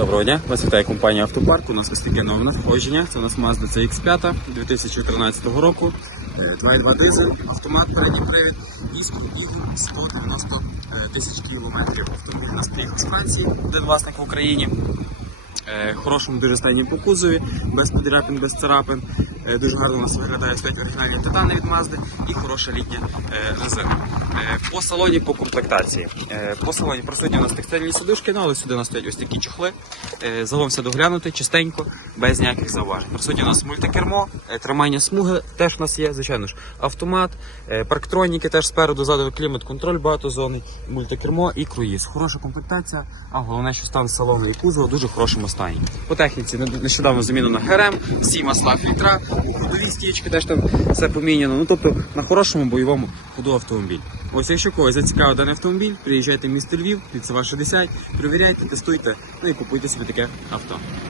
Доброго дня, вас вітає компанія Автопарк. У нас ось таке нове надходження. Це у нас Mazda CX-5 2013 року. Е, 2.2 дизель, автомат, передній привід і з 190 тисяч кілометрів. Автомобіль у нас приїхав з Франції, один власник в Україні. Е, Хорошому дуже стані по кузові, без подряпин, без царапин. Е, Дуже гарно у нас виглядає стоять оригінальні титани від Mazda і хороша літня резина. Е, По салоні, по комплектації. Е, По салоні присутні у нас текстильні сидушки, ну, але сюди у нас стоять ось такі чохли. Все доглянути, чистенько, без ніяких зауважень. Присутні у нас мультикермо, тримання смуги теж у нас є, звичайно ж, автомат, парктроніки теж спереду, ззаду клімат, контроль багатозонний, мультикермо і круїз. Хороша комплектація, а головне, що стан салону і кузова в дуже хорошому стані. По техніці нещодавно замінено ГРМ, всі масла фільтра, ходові стічки теж там все поміняно. Ну тобто на хорошому бойовому ходу автомобіль. Ось якщо когось зацікавив даний автомобіль, приїжджайте в місто Львів, Ліцева 60, перевіряйте, тестуйте, ну і купуйте собі таке авто.